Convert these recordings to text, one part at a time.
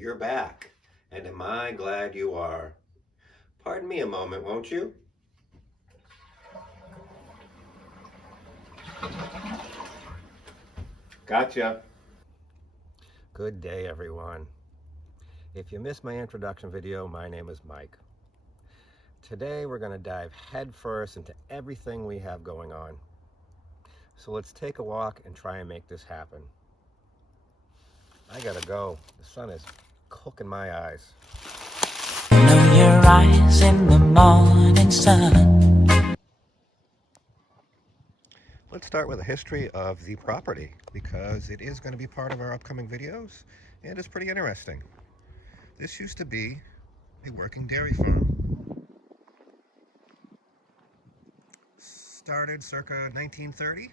you're back, and am I glad you are. Pardon me a moment, won't you? Gotcha. Good day, everyone. If you missed my introduction video, my name is Mike. Today we're going to dive headfirst into everything we have going on. So let's take a walk and try and make this happen. I gotta go. The sun is cooking my eyes. Know your eyes in the morning sun. Let's start with a history of the property because it is going to be part of our upcoming videos and it's pretty interesting. This used to be a working dairy farm. Started circa 1930.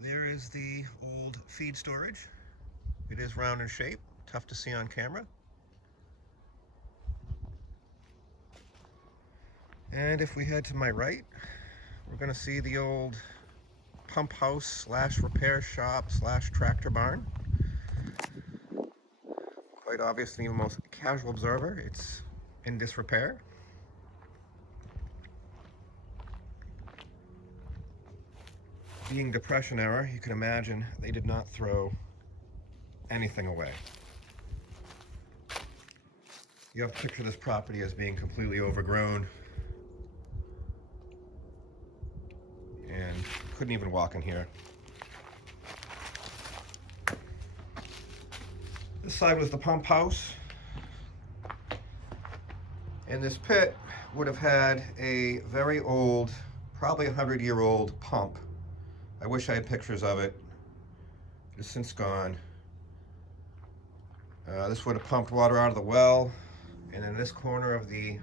There is the old feed storage. It is round in shape, tough to see on camera. And if we head to my right, we're going to see the old pump house slash repair shop slash tractor barn. Quite obviously, the most casual observer, it's in disrepair. Being Depression era, you can imagine they did not throw anything away. You have to picture this property as being completely overgrown and couldn't even walk in here. This side was the pump house, and this pit would have had a very old, probably 100-year-old pump. I wish I had pictures of it. It's since gone. This would have pumped water out of the well, and in this corner of the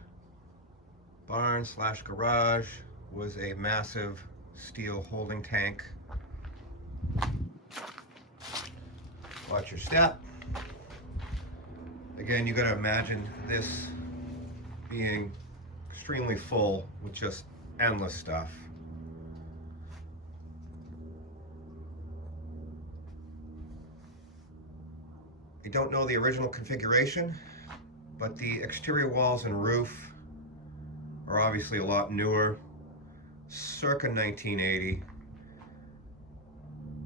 barn slash garage was a massive steel holding tank. Watch your step. Again, you gotta imagine this being extremely full with just endless stuff. I don't know the original configuration, but the exterior walls and roof are obviously a lot newer, circa 1980.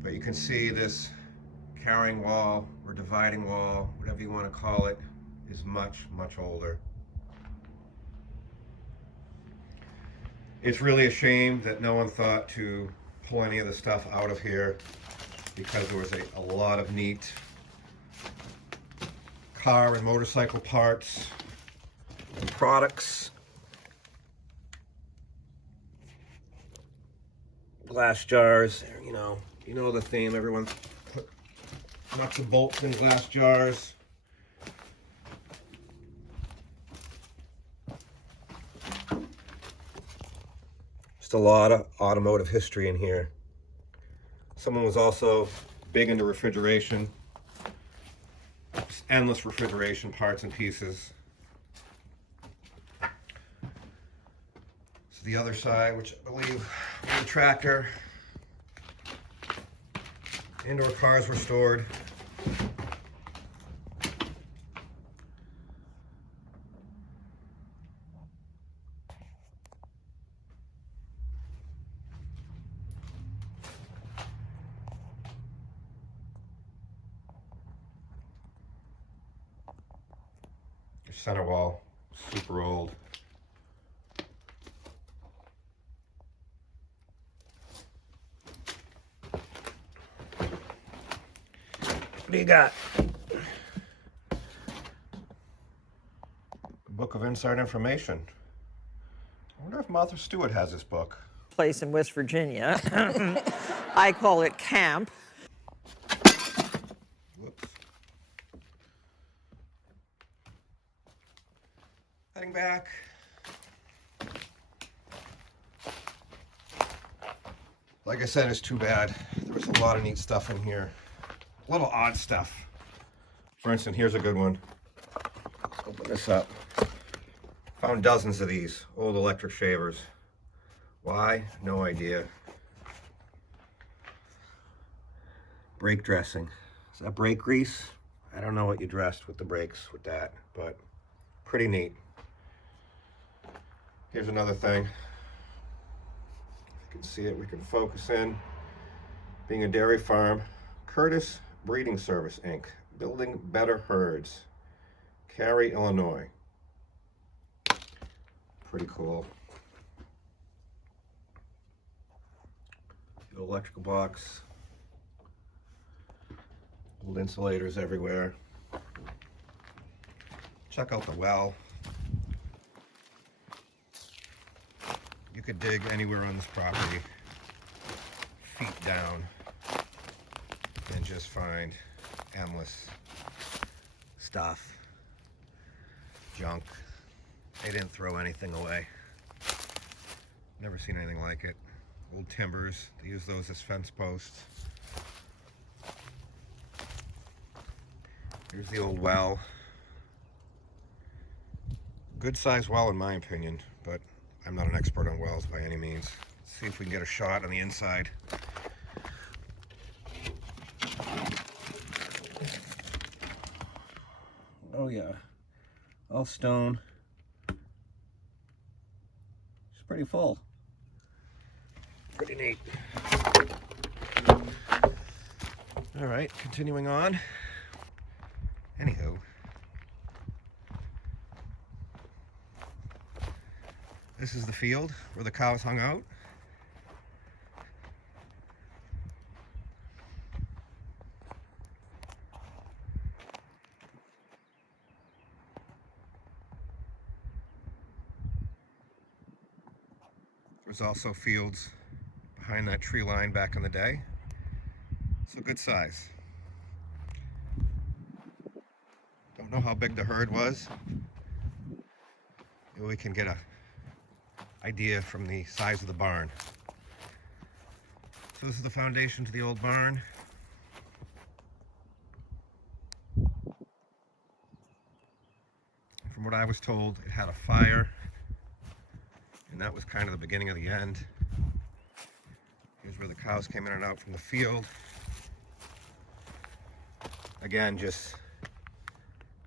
But you can see this carrying wall or dividing wall, whatever you want to call it, is much, much older. It's really a shame that no one thought to pull any of the stuff out of here because there was a lot of neat car and motorcycle parts and products. Glass jars, you know the theme, everyone put nuts and bolts in glass jars. Just a lot of automotive history in here. Someone was also big into refrigeration. Just endless refrigeration parts and pieces. So the other side, which I believe was the tractor. Indoor cars were stored. Your center wall, super old. What do you got? Book of Inside Information. I wonder if Martha Stewart has this book. Place in West Virginia. I call it camp. Whoops. Heading back. Like I said, it's too bad. There was a lot of neat stuff in here. A little odd stuff. For instance, here's a good one. Open this up. Found dozens of these old electric shavers. Why? No idea. Brake dressing. Is that brake grease? I don't know what you dressed with the brakes with that, but pretty neat. Here's another thing. If you can see it, we can focus in. Being a dairy farm, Curtis Breeding Service, Inc., building better herds, Cary, Illinois. Pretty cool. The electrical box. Old insulators everywhere. Check out the well. You could dig anywhere on this property, feet down, and just find endless stuff, junk. They didn't throw anything away. Never seen anything like it. Old timbers, they use those as fence posts. Here's the old well. Good sized well in my opinion, but I'm not an expert on wells by any means. Let's see if we can get a shot on the inside. Oh yeah, all stone. It's pretty full. Pretty neat. All right, continuing on. Anywho, this is the field where the cows hung out. There's also fields behind that tree line back in the day. So good size. Don't know how big the herd was. Maybe we can get an idea from the size of the barn. So this is the foundation to the old barn. From what I was told, it had a fire, and that was kind of the beginning of the end. Here's where the cows came in and out from the field. Again, just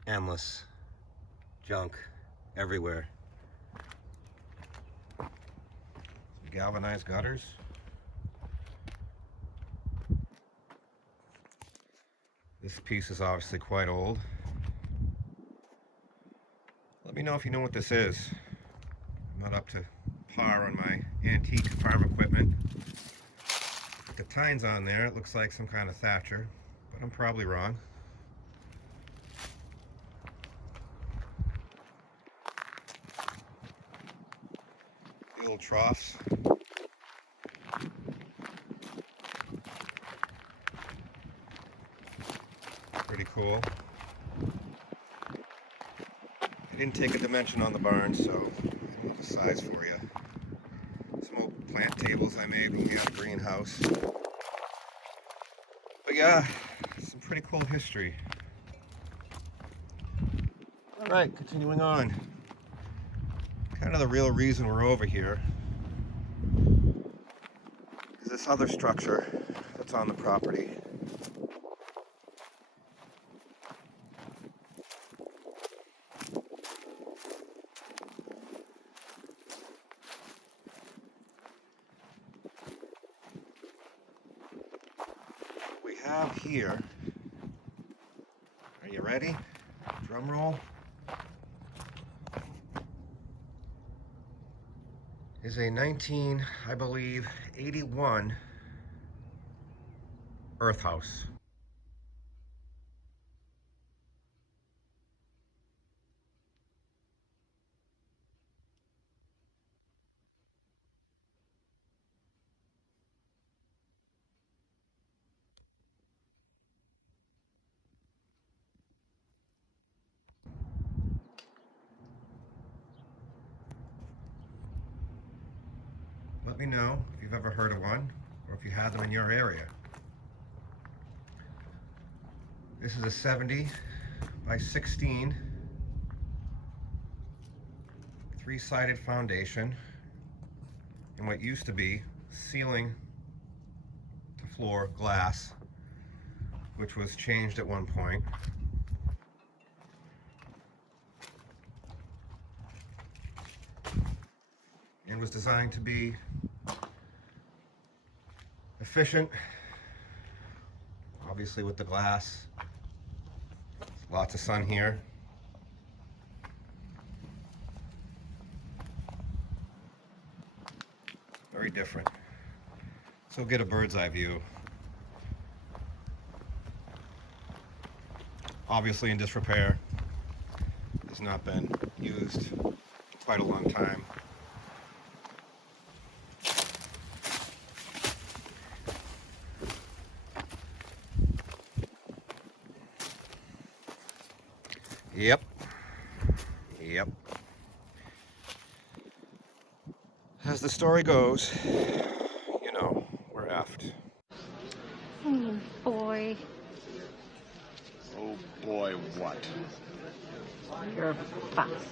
endless junk everywhere. Some galvanized gutters. This piece is obviously quite old. Let me know if you know what this is. I'm not up to par on my antique farm equipment. The tines on there, it looks like some kind of thatcher, but I'm probably wrong. The old troughs. Pretty cool. I didn't take a dimension on the barn, so I don't know the size for you. Some old plant tables I made when we had a greenhouse. But yeah, some pretty cool history. All right, continuing on. Kind of the real reason we're over here is this other structure that's on the property. We have here, are you ready? Drum roll. Is a 81 earth house. Let me know if you've ever heard of one or if you had them in your area. This is a 70 by 16 three-sided foundation in what used to be ceiling to floor glass which was changed at one point. And was designed to be efficient, obviously with the glass. Lots of sun here. Very different. So we'll get a bird's eye view. Obviously in disrepair. Has not been used in quite a long time. Yep. Yep. As the story goes, you know, we're effed. Oh boy. Oh boy, what? You're fucked.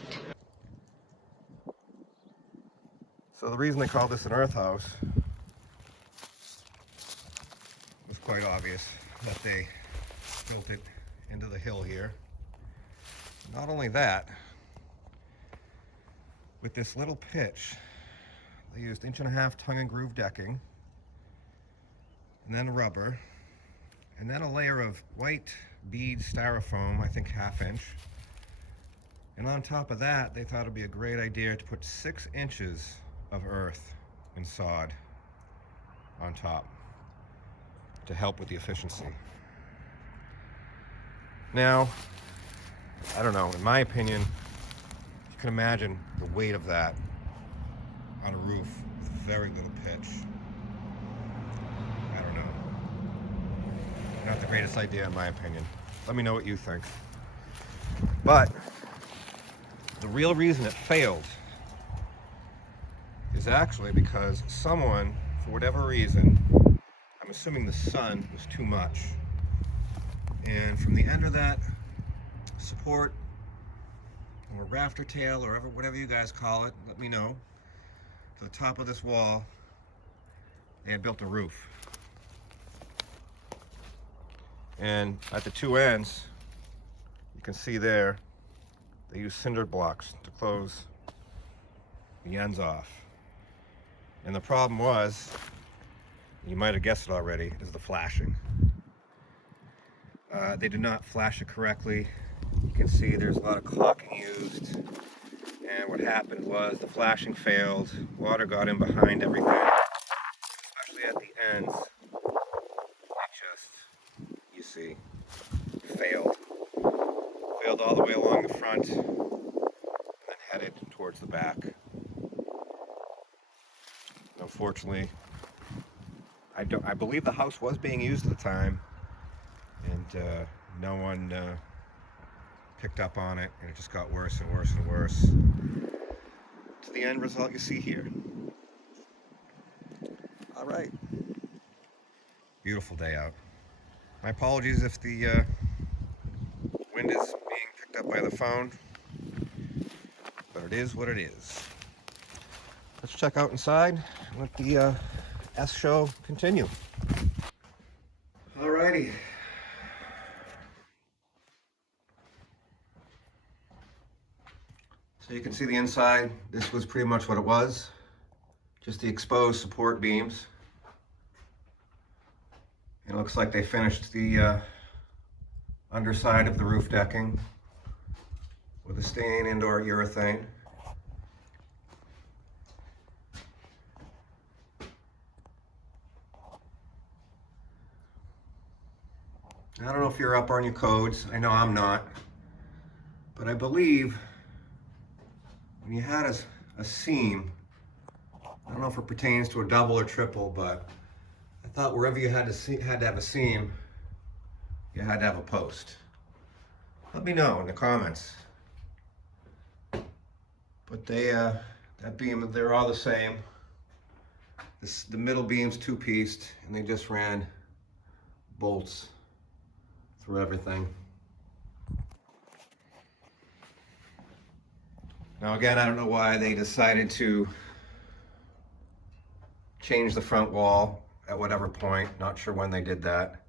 So the reason they called this an earth house was quite obvious, that they built it into the hill here. Not only that, with this little pitch, they used 1.5-inch tongue and groove decking, and then rubber, and then a layer of white bead styrofoam, I think 1/2 inch. And on top of that, they thought it'd be a great idea to put 6 inches of earth and sod on top to help with the efficiency. Now, I don't know, in my opinion, you can imagine the weight of that on a roof with very little pitch. I don't know. Not the greatest idea in my opinion. Let me know what you think. But the real reason it failed is actually because someone, for whatever reason, I'm assuming the sun was too much, and from the end of that support or rafter tail or whatever you guys call it, let me know, to the top of this wall, they had built a roof. And at the two ends, you can see there, they use cinder blocks to close the ends off. And the problem was, you might have guessed it already, is the flashing. They did not flash it correctly. You can see there's a lot of caulking used. And what happened was the flashing failed, water got in behind everything, especially at the ends. It just, you see, failed. Failed all the way along the front, and then headed towards the back. Unfortunately, I believe the house was being used at the time, and no one picked up on it, and it just got worse and worse and worse to the end result you see here. All right. Beautiful day out. My apologies if the wind is being picked up by the phone, but it is what it is. Let's check out inside and let the S show continue. Alrighty. So you can see the inside. This was pretty much what it was. Just the exposed support beams. It looks like they finished the underside of the roof decking with a stain indoor urethane. I don't know if you're up on your codes. I know I'm not. But I believe when you had a seam, I don't know if it pertains to a double or triple, but I thought wherever you had to have a seam, you had to have a post. Let me know in the comments. But that beam, they're all the same. The middle beam's two-pieced, and they just ran bolts through everything. Now again, I don't know why they decided to change the front wall at whatever point. Not sure when they did that.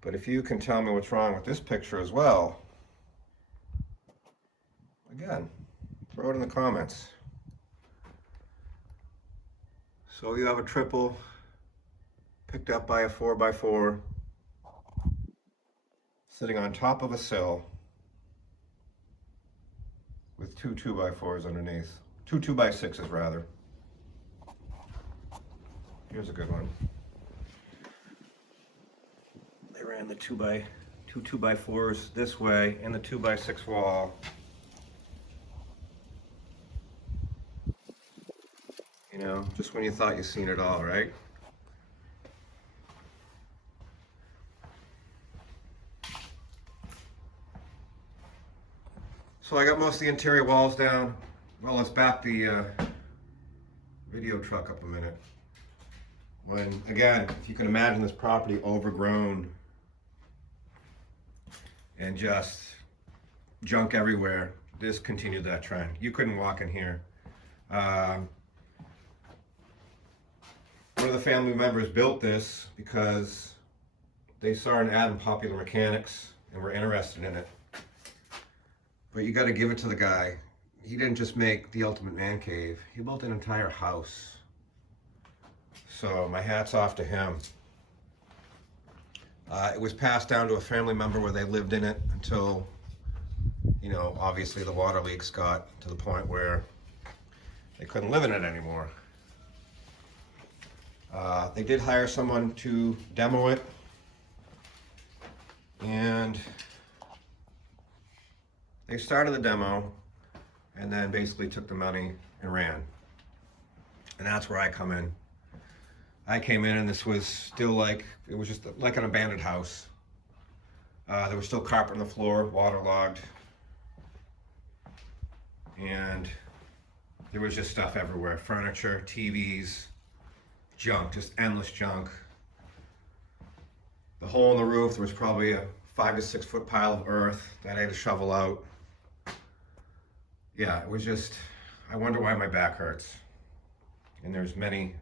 But if you can tell me what's wrong with this picture as well, again, throw it in the comments. So you have a triple picked up by a 4x4 sitting on top of a sill with two 2x4s underneath. Two 2x6s rather. Here's a good one. They ran the 2x4s this way and the 2x6 wall. You know, just when you thought you'd seen it all, right? So I got most of the interior walls down. Well, let's back the video truck up a minute. When, again, if you can imagine this property overgrown and just junk everywhere, this continued that trend. You couldn't walk in here. One of the family members built this because they saw an ad in Popular Mechanics and were interested in it. But you got to give it to the guy. He didn't just make the ultimate man cave. He built an entire house. So my hat's off to him. It was passed down to a family member where they lived in it until, you know, obviously the water leaks got to the point where they couldn't live in it anymore. They did hire someone to demo it, and they started the demo and then basically took the money and ran. And that's where I come in. I came in and this was still like, it was just like an abandoned house. There was still carpet on the floor, waterlogged. And there was just stuff everywhere. Furniture, TVs, junk, just endless junk. The hole in the roof, there was probably a 5 to 6 foot pile of earth that I had to shovel out. Yeah, it was just, I wonder why my back hurts. And there's many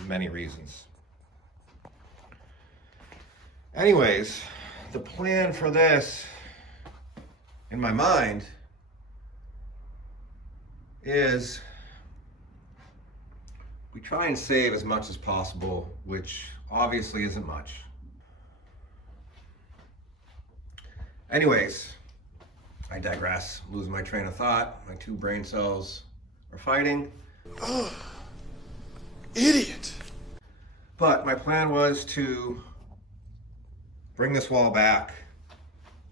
reasons. Anyways, the plan for this, in my mind, is we try and save as much as possible, which obviously isn't much. Anyways, I digress, losing my train of thought. My two brain cells are fighting. Ugh. Idiot. But my plan was to bring this wall back,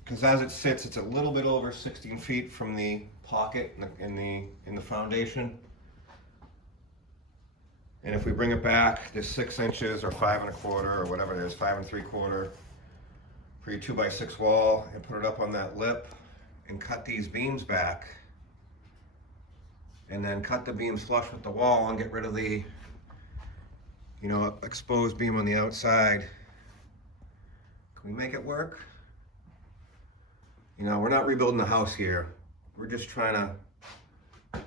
because as it sits, it's a little bit over 16 feet from the pocket in the foundation. And if we bring it back, there's 6 inches or 5 1/4 or whatever it is, 5 3/4 for your 2x6 wall, and put it up on that lip and cut these beams back, and then cut the beams flush with the wall and get rid of the, you know, exposed beam on the outside. Can we make it work? You know, we're not rebuilding the house here. We're just trying to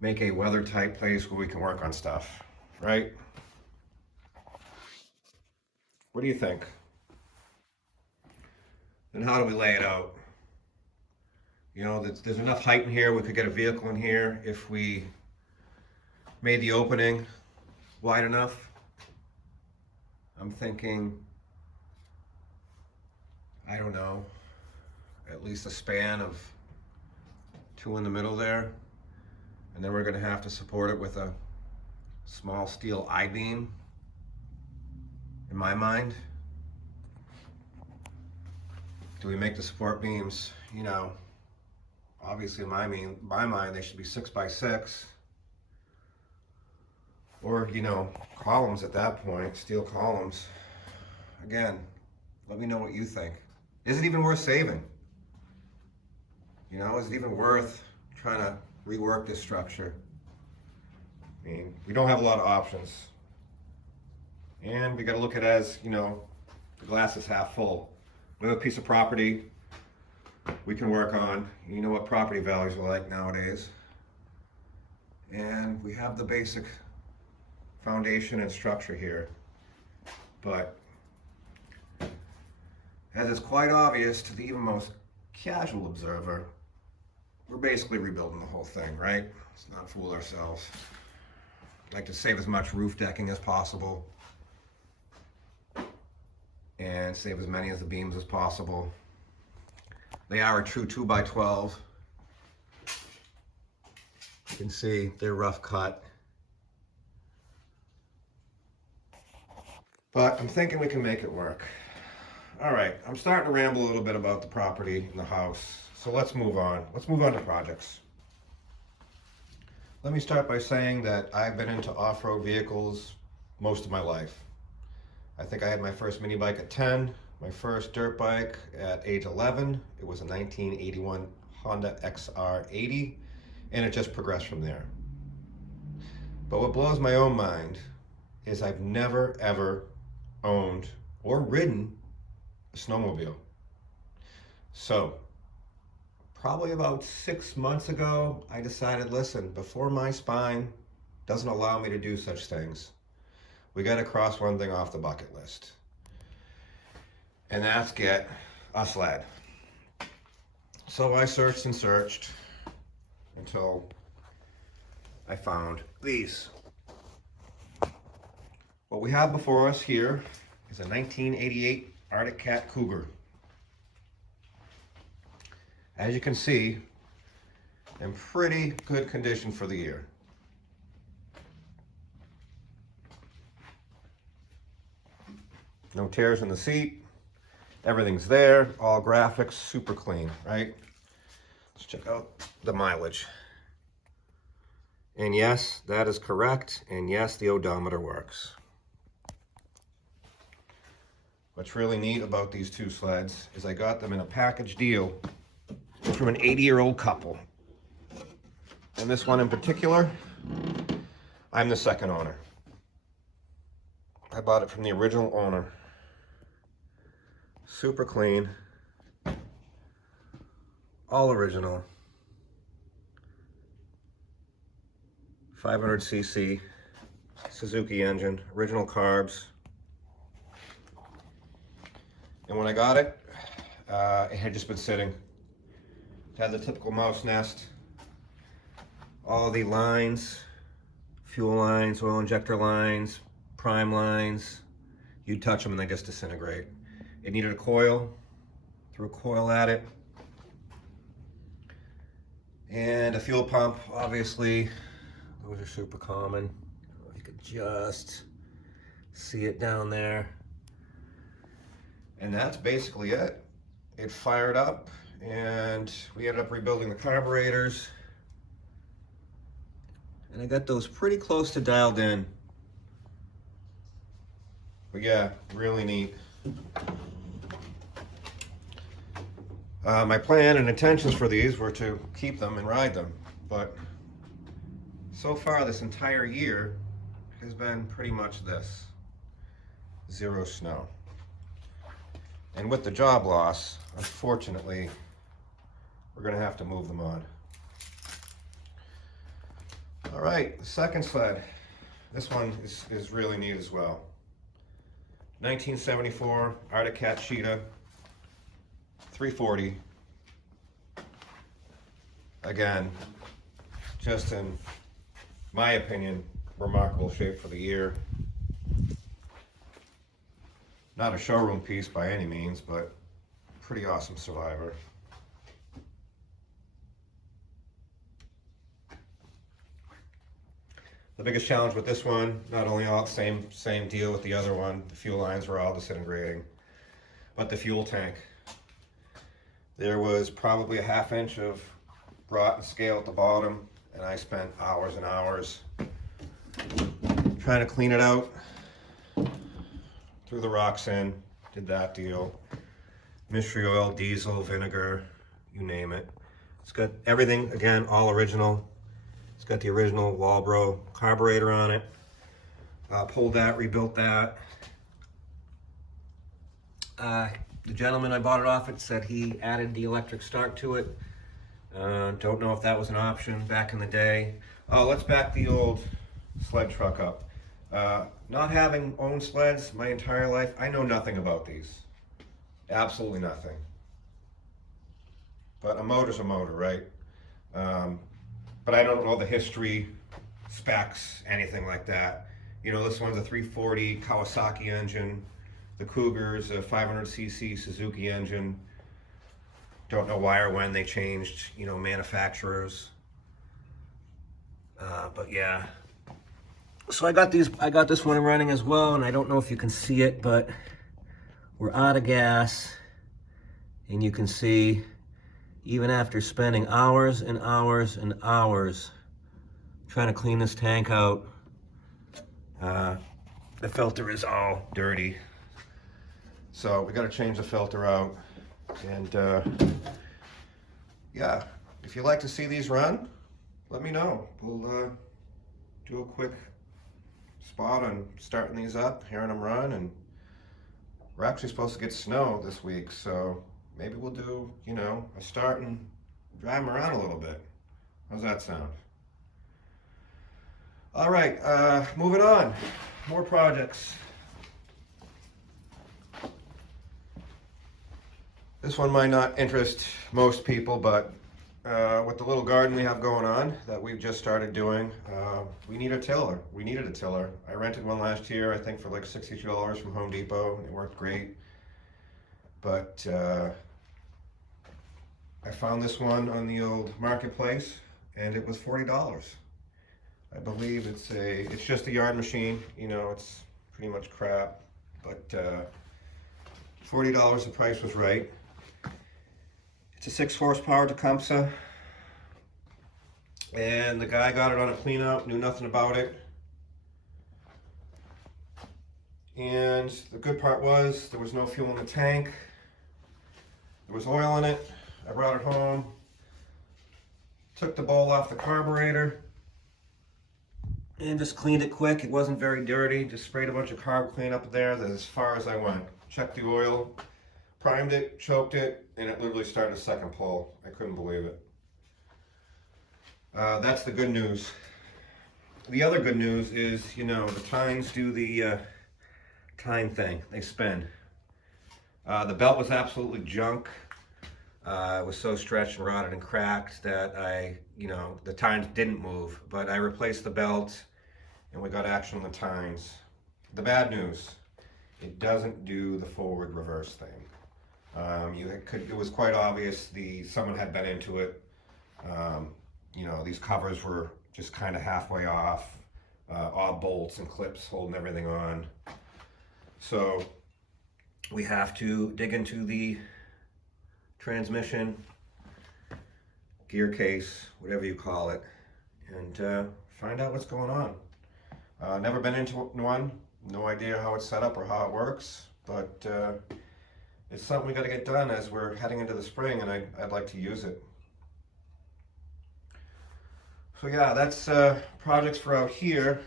make a weather-tight place where we can work on stuff, right? What do you think? And how do we lay it out? You know, there's enough height in here, we could get a vehicle in here if we made the opening wide enough. I'm thinking, I don't know, at least a span of 2 in the middle there. And then we're gonna have to support it with a small steel I-beam, in my mind. Do we make the support beams, you know, obviously in my mind they should be 6x6, or, you know, columns at that point, steel columns. Again, let me know what you think. Is it even worth saving? You know, is it even worth trying to rework this structure? I mean, we don't have a lot of options. And we gotta look at it as, you know, the glass is half full. We have a piece of property we can work on. You know what property values are like nowadays. And we have the basic foundation and structure here. But as is quite obvious to the even most casual observer, we're basically rebuilding the whole thing, right? Let's not fool ourselves. I'd like to save as much roof decking as possible and save as many of the beams as possible. They are a true 2x12. You can see they're rough cut. But I'm thinking we can make it work. All right, I'm starting to ramble a little bit about the property and the house. So let's move on. Let's move on to projects. Let me start by saying that I've been into off-road vehicles most of my life. I think I had my first mini bike at 10, my first dirt bike at age 11. It was a 1981 Honda XR80, and it just progressed from there. But what blows my own mind is I've never ever owned or ridden a snowmobile. So probably about 6 months ago, I decided, listen, before my spine doesn't allow me to do such things, we got to cross one thing off the bucket list. And that's get a sled. So I searched and searched until I found these. What we have before us here is a 1988 Arctic Cat Cougar. As you can see, in pretty good condition for the year. No tears in the seat. Everything's there. All graphics, super clean, right? Let's check out the mileage. And yes, that is correct. And yes, the odometer works. What's really neat about these two sleds is I got them in a package deal from an 80-year-old couple. And this one in particular, I'm the second owner. I bought it from the original owner. Super clean. All original. 500cc Suzuki engine, original carbs. And when I got it, it had just been sitting. It had the typical mouse nest. All the lines, fuel lines, oil injector lines, prime lines. You touch them and they just disintegrate. It needed a coil. Threw a coil at it. And a fuel pump, obviously. Those are super common. You can just see it down there. And that's basically it. It fired up and we ended up rebuilding the carburetors. And I got those pretty close to dialed in. But yeah, really neat. My plan and intentions for these were to keep them and ride them. But so far this entire year has been pretty much this. 0 snow. And with the job loss, unfortunately, we're gonna have to move them on. All right, the second sled. This one is really neat as well. 1974 Arctic Cat Cheetah, 340. Again, just in my opinion, remarkable shape for the year. Not a showroom piece by any means, but pretty awesome survivor. The biggest challenge with this one, not only all same deal with the other one, the fuel lines were all disintegrating, but the fuel tank. There was probably a ½ inch of rotten scale at the bottom, and I spent hours and hours trying to clean it out. Threw the rocks in, did that deal. Mystery oil, diesel, vinegar, you name it. It's got everything, again, all original. It's got the original Walbro carburetor on it. Pulled that, rebuilt that. The gentleman I bought it off it said he added the electric start to it. Don't know if that was an option back in the day. Oh, let's back the old sled truck up. Not having owned sleds my entire life, I know nothing about these. Absolutely nothing. But a motor's a motor, right? But I don't know the history, specs, anything like that. You know, this one's a 340 Kawasaki engine. The Cougar's a 500cc Suzuki engine. Don't know why or when they changed, you know, manufacturers. But yeah. So I got this one running as well, and I don't know if you can see it, but we're out of gas, and you can see, even after spending hours and hours and hours trying to clean this tank out, the filter is all dirty. So we got to change the filter out. And yeah, if you'd like to see these run, let me know. We'll do a quick spot on starting these up, hearing them run, and we're actually supposed to get snow this week, so maybe we'll do, you know, a start and drive them around a little bit. How's that sound? All right, moving on. More projects. This one might not interest most people, but with the little garden we have going on that we've just started doing, we need a tiller. We needed a tiller. I rented one last year, I think for like $62 from Home Depot. It worked great. But I found this one on the old marketplace, and it was $40. I believe it's just a yard machine. You know, it's pretty much crap, but $40, the price was right. It's a 6 horsepower Tecumseh, and the guy got it on a clean out, knew nothing about it. And the good part was there was no fuel in the tank. There was oil in it. I brought it home, took the bowl off the carburetor, and just cleaned it quick. It wasn't very dirty. Just sprayed a bunch of carb clean up there. That's as far as I went. Checked the oil, primed it, choked it, and it literally started a second pull. I couldn't believe it. That's the good news. The other good news is, you know, the tines do the tine thing. They spin. The belt was absolutely junk. It was so stretched and rotted and cracked that the tines didn't move, but I replaced the belt and we got action on the tines. The bad news, it doesn't do the forward reverse thing. It was quite obvious someone had been into it. You know, these covers were just kind of halfway off, odd bolts and clips holding everything on. So we have to dig into the transmission, gear case, whatever you call it, and find out what's going on. Never been into one, no idea how it's set up or how it works, but it's something we got to get done as we're heading into the spring, and I'd like to use it. So yeah, that's projects for out here.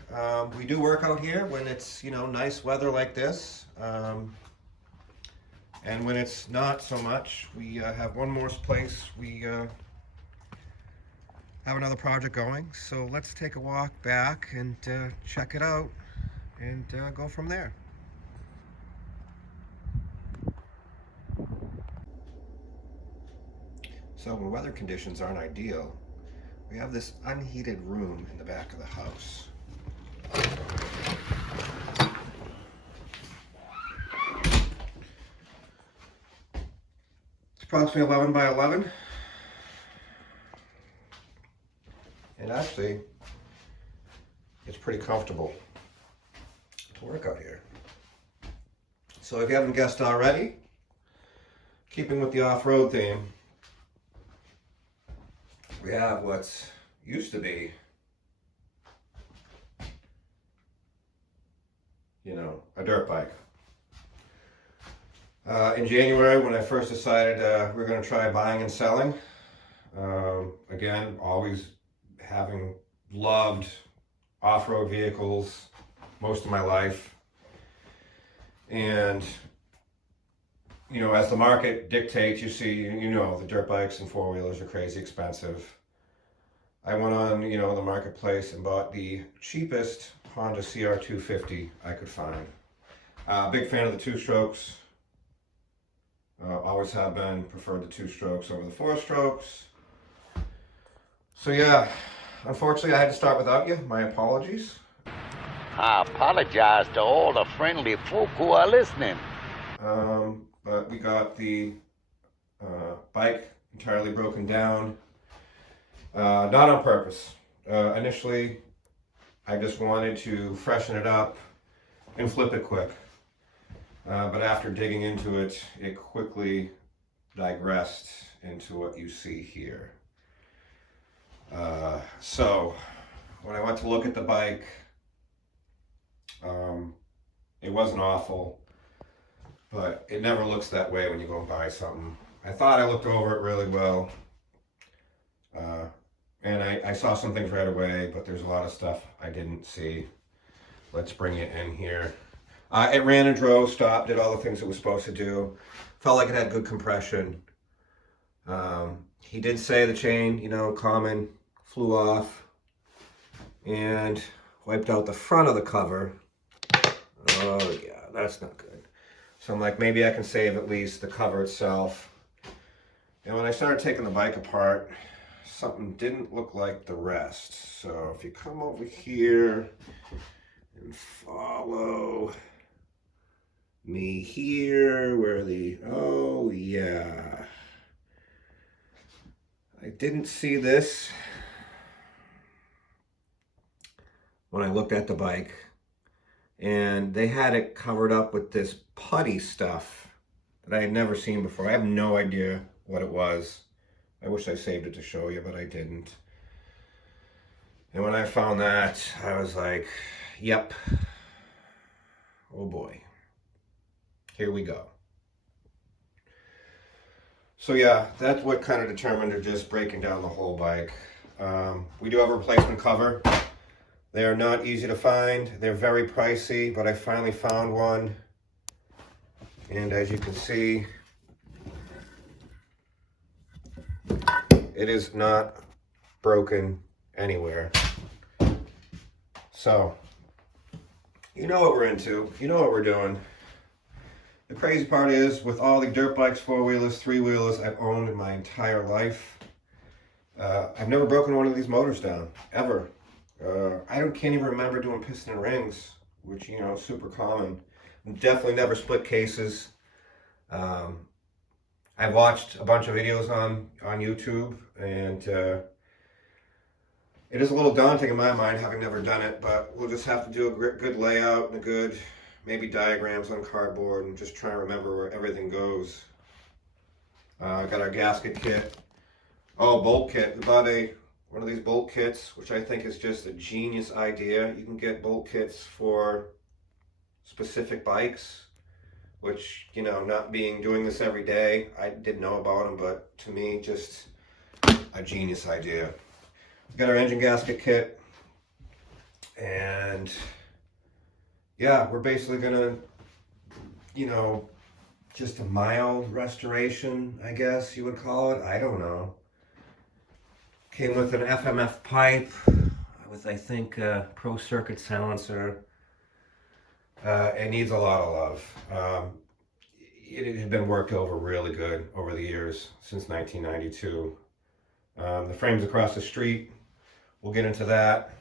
We do work out here when it's, you know, nice weather like this. And when it's not so much, we have one more place. We have another project going. So let's take a walk back and check it out and go from there. So when weather conditions aren't ideal, we have this unheated room in the back of the house. It's approximately 11 by 11. And actually, it's pretty comfortable to work out here. So if you haven't guessed already, keeping with the off-road theme, we have what's used to be, you know, a dirt bike. In January, when I first decided we were going to try buying and selling, again, always having loved off-road vehicles most of my life. And, you know, as the market dictates, you know, the dirt bikes and four-wheelers are crazy expensive. I went on, you know, the marketplace and bought the cheapest Honda CR250 I could find. Big fan of the two strokes. Always have been, preferred the 2 strokes over the 4 strokes. So yeah, unfortunately I had to start without you. My apologies. I apologize to all the friendly folk who are listening. But we got the bike entirely broken down. Not on purpose. Initially, I just wanted to freshen it up and flip it quick. But after digging into it, it quickly digressed into what you see here. So, when I went to look at the bike, it wasn't awful, but it never looks that way when you go and buy something. I thought I looked over it really well, and I saw some things right away, but there's a lot of stuff I didn't see. Let's bring it in here. It ran and drove, stopped, did all the things it was supposed to do. Felt like it had good compression. He did say the chain, you know, common, flew off and wiped out the front of the cover. Oh yeah, that's not good. So I'm like, maybe I can save at least the cover itself. And when I started taking the bike apart, something didn't look like the rest. So if you come over here and follow me here, where oh yeah. I didn't see this when I looked at the bike. And they had it covered up with this putty stuff that I had never seen before. I have no idea what it was. I wish I saved it to show you, but I didn't. And when I found that, I was like, yep. Oh boy. Here we go. So yeah, that's what kind of determined to just breaking down the whole bike. We do have a replacement cover. They are not easy to find. They're very pricey, but I finally found one. And as you can see, it is not broken anywhere. So, you know what we're into. You know what we're doing. The crazy part is, with all the dirt bikes, 4-wheelers, 3-wheelers I've owned in my entire life, I've never broken one of these motors down, ever. Can't even remember doing piston rings, which, you know, super common. Definitely never split cases. I've watched a bunch of videos on YouTube, and it is a little daunting in my mind, having never done it, but we'll just have to do a good layout and a good, maybe diagrams on cardboard, and just try and remember where everything goes. Got our gasket kit. Oh, bolt kit. We bought one of these bolt kits, which I think is just a genius idea. You can get bolt kits for specific bikes, which, you know, not doing this every day, I didn't know about them, but to me, just a genius idea. We got our engine gasket kit, and yeah, we're basically gonna, you know, just a mild restoration, I guess you would call it. I don't know. Came with an FMF pipe with, I think, a Pro Circuit silencer. It needs a lot of love. It had been worked over really good over the years, since 1992. The frame's across the street. We'll get into that.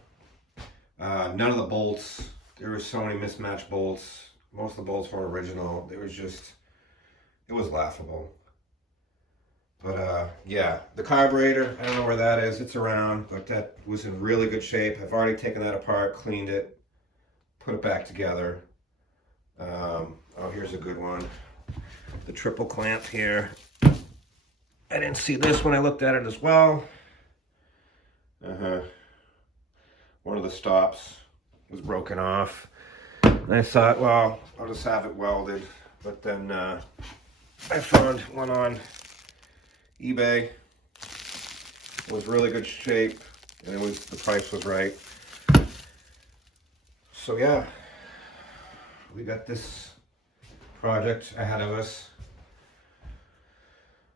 None of the bolts. There were so many mismatched bolts. Most of the bolts weren't original. It was laughable. But yeah, the carburetor, I don't know where that is. It's around, but that was in really good shape. I've already taken that apart, cleaned it, put it back together. Oh, here's a good one. The triple clamp here. I didn't see this when I looked at it as well. One of the stops was broken off. And I thought, well, I'll just have it welded. But then I found one on eBay. It was really good shape, and the price was right. So yeah, we got this project ahead of us.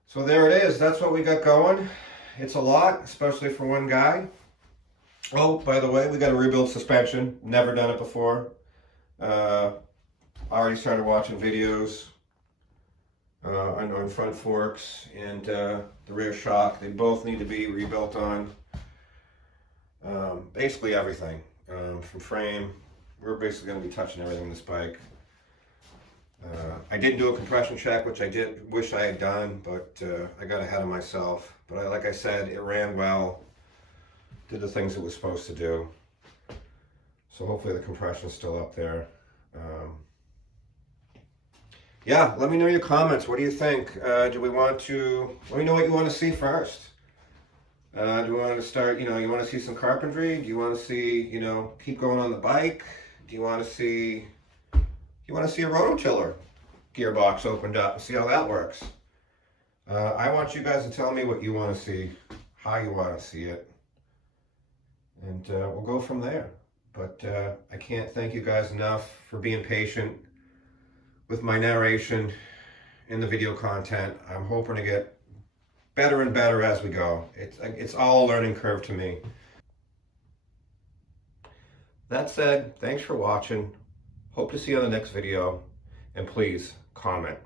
So there it is. That's what we got going. It's a lot, especially for one guy. Oh, by the way, we got to rebuild suspension. Never done it before. Already started watching videos. on front forks and the rear shock. They both need to be rebuilt on. Basically everything from frame. We're basically going to be touching everything in this bike. I didn't do a compression check, which I wish I had done, but I got ahead of myself. But like I said, it ran well, did the things it was supposed to do. So hopefully the compression's still up there. Yeah, let me know your comments. What do you think? Let me know what you want to see first. Do you want to start, you want to see some carpentry? Do you want to see, keep going on the bike? Do you want to see a rototiller gearbox opened up and see how that works? I want you guys to tell me what you want to see, how you want to see it, and we'll go from there. But I can't thank you guys enough for being patient with my narration in the video content. I'm hoping to get better and better as we go. It's all a learning curve to me. That said, thanks for watching. Hope to see you on the next video, and please comment.